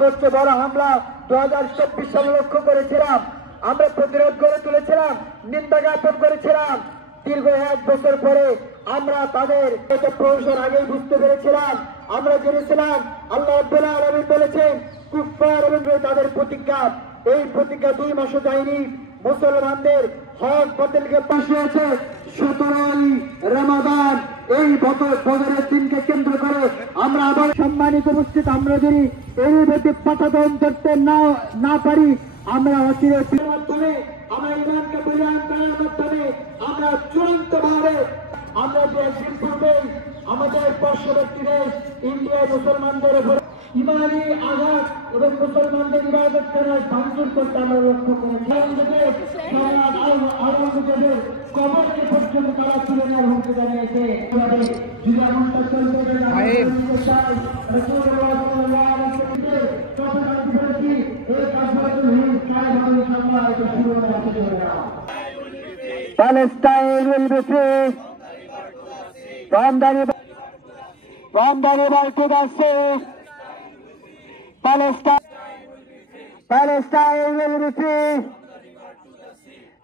সবচেয়ে বড় হামলা 2024 সালে লক্ষ্য করেছিলাম। আমরা প্রতিরোধ করে তুলেছিলাম, নিন্দা জ্ঞাপন করেছিলাম। দীর্ঘ 1 বছর পরে আমরা তাদের প্রহসন আগেই বুঝতে পেরেছিলাম। আমরা জেনেছিলাম আল্লাহ রাব্বুল আলামিন বলেছেন কুফফার এবং তাদের প্রতিজ্ঞা, এই প্রতিজ্ঞা 2 মাসও যায়নি। মুসলমানদের হক বাতিলকে পাশে আছে 17ই রমাদান এই বদরের দিনকে কেন্দ্র করে আমরা আবার সম্মানিত উপস্থিত, আমরা যদি এর মধ্যে পাঠাতন করতে না পারি, আমরা অচিরে মাধ্যমে আমরা ইমানকে মূল্যায়ন করার মাধ্যমে আমরা চূড়ান্ত ভাবে আমরা যে একদিন পূর্বেই আমাদের পার্শ্ববর্তী দেশ ইন্ডিয়া মুসলমানদের উপর ইমানি আঘাত এবং মুসলমানদের ইবাদত করার ভাঙচুর করতে আমরা লক্ষ্য করেছি। আওরঙ্গজেবের কবরকে পর্যন্ত তারা তুলে নেওয়ার হুমকি জানিয়েছে। যদি এমনটা চলতে Palestine will be free from the river to the sea. Palestine will be free.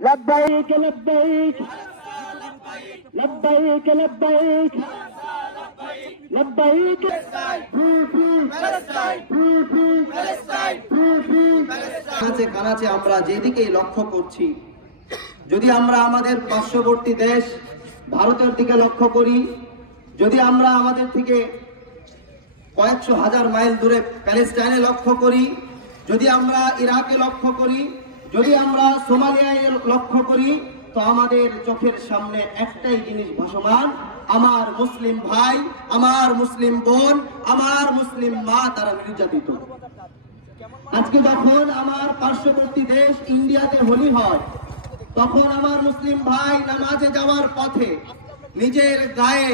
Labbaik, labbaik, labbaik, labbaik, labbaik. কানাচে আমরা যেদিকেই লক্ষ্য করছি, যদি আমরা আমাদের পার্শ্ববর্তী দেশ ভারতের দিকে লক্ষ্য করি, যদি আমরা আমাদের থেকে কয়েকশো হাজার মাইল দূরে প্যালেস্টাইনে লক্ষ্য করি, যদি আমরা ইরাকে লক্ষ্য করি, যদি আমরা সোমালিয়ায় লক্ষ্য করি, তো আমাদের চোখের সামনে একটাই জিনিস ভাসমান, আমার মুসলিম ভাই, আমার মুসলিম বোন, আমার মুসলিম মা তারা নির্যাতিত। আজকে যখন আমার পার্শ্ববর্তী দেশ ইন্ডিয়াতে হোলি হয়, তখন আমার মুসলিম ভাই নামাজে যাওয়ার পথে নিজের গায়ে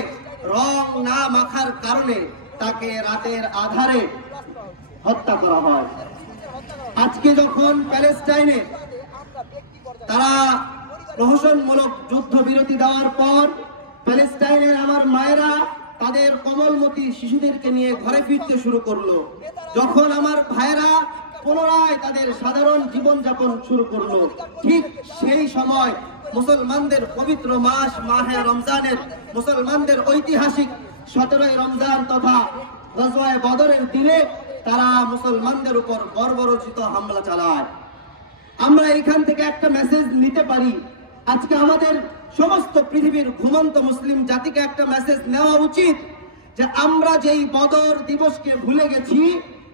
রং না মাখার কারণে তাকে রাতের আধারে হত্যা করা হয়। আজকে যখন প্যালেস্টাইনে তারা প্রহসনমূলক যুদ্ধবিরতি দেওয়ার পর প্যালেস্টাইনের আমার মায়েরা তাদের কোমলমতি শিশুদেরকে নিয়ে ঘরে ফিরতে শুরু করলো, যখন আমার ভাইয়েরা পুনরায় তাদের সাধারণ জীবনযাপন শুরু করলো, ঠিক সেই সময় মুসলমানদের পবিত্র মাস মাহে রমজানের, মুসলমানদের ঐতিহাসিক 17ই রমজান তথা গজওয়ায়ে বদরের দিনে তারা মুসলমানদের উপর বর্বরোচিত হামলা চালায়। আমরা এখান থেকে একটা মেসেজ নিতে পারি, আজকে আমাদের সমস্ত পৃথিবীর ঘুমন্ত মুসলিম জাতিকে একটা মেসেজ নেওয়া উচিত যে আমরা যেই বদর দিবসকে ভুলে গেছি,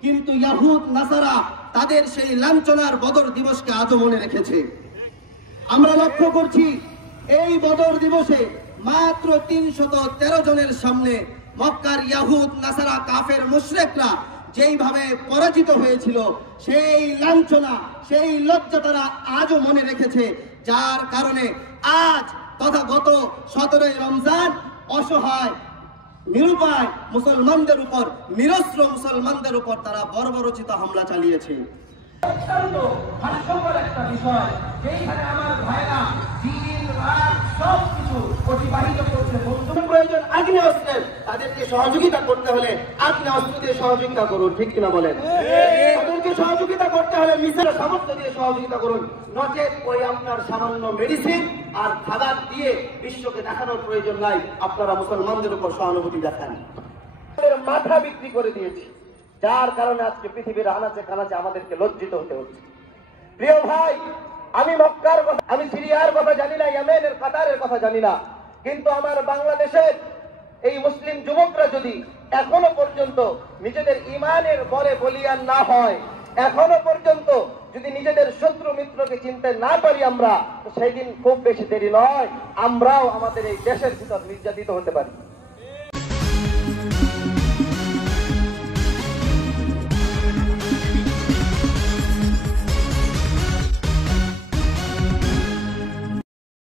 কিন্তু ইয়াহুদ নাসারা তাদের সেই লাঞ্ছনার বদর দিবসকে আজও মনে রেখেছে। আমরা লক্ষ্য করছি এই বদর দিবসে মাত্র 313 জনের সামনে মক্কার ইয়াহুদ নাসারা কাফের মুশরিকরা যেইভাবে পরাজিত হয়েছিল, সেই লাঞ্ছনা, সেই লজ্জা তারা আজও মনে রেখেছে, যার কারণে আজ তথা গত 17ই রমজান অসহায় নিরুপায় মুসলমানদের উপর, নিরস্ত্র মুসলমানদের উপর তারা বর্বরোচিত হামলা চালিয়েছে। অত্যন্ত হাস্যকর একটা বিষয়, যেখানে আমার ভাইরা দিন রাত সবকিছু অতিবাহিত করছে। প্রয়োজন আগ্নেয়াস্ত্রের, তাদেরকে সহযোগিতা করতে হলে আগ্নেয়াস্ত্র দিয়ে সহযোগিতা করুন, ঠিক কিনা বলেন? তাদেরকে সহযোগিতা করতে হলে মিসাইল সামর্থ্য দিয়ে সহযোগিতা করুন, নচেত ওই আপনার সামান্য মেডিসিন আর খাবার দিয়ে বিশ্বকে দেখানোর প্রয়োজন নাই। আপনারা মুসলমানদের উপর সহানুভূতি দেখান। মাথা বিক্রি করে দিয়েছি, যার কারণে আজকে পৃথিবীর আনাচে কানাচে আমাদেরকে লজ্জিত হতে হচ্ছে। প্রিয় ভাই, আমি মক্কার কথা, আমি সিরিয়ার কথা জানি না, ইয়েমেনের, কাতারের কথা জানি না, কিন্তু আমার বাংলাদেশের এই মুসলিম যুবকরা যদি এখনো পর্যন্ত নিজেদের ইমানের বরে বলিয়ান না হয়, এখনো পর্যন্ত যদি নিজেদের শত্রু মিত্রকে চিনতে না পারি আমরা, তো সেই দিন খুব বেশি দেরি নয়, আমরাও আমাদের এই দেশের ভিতর নির্যাতিত হতে পারি।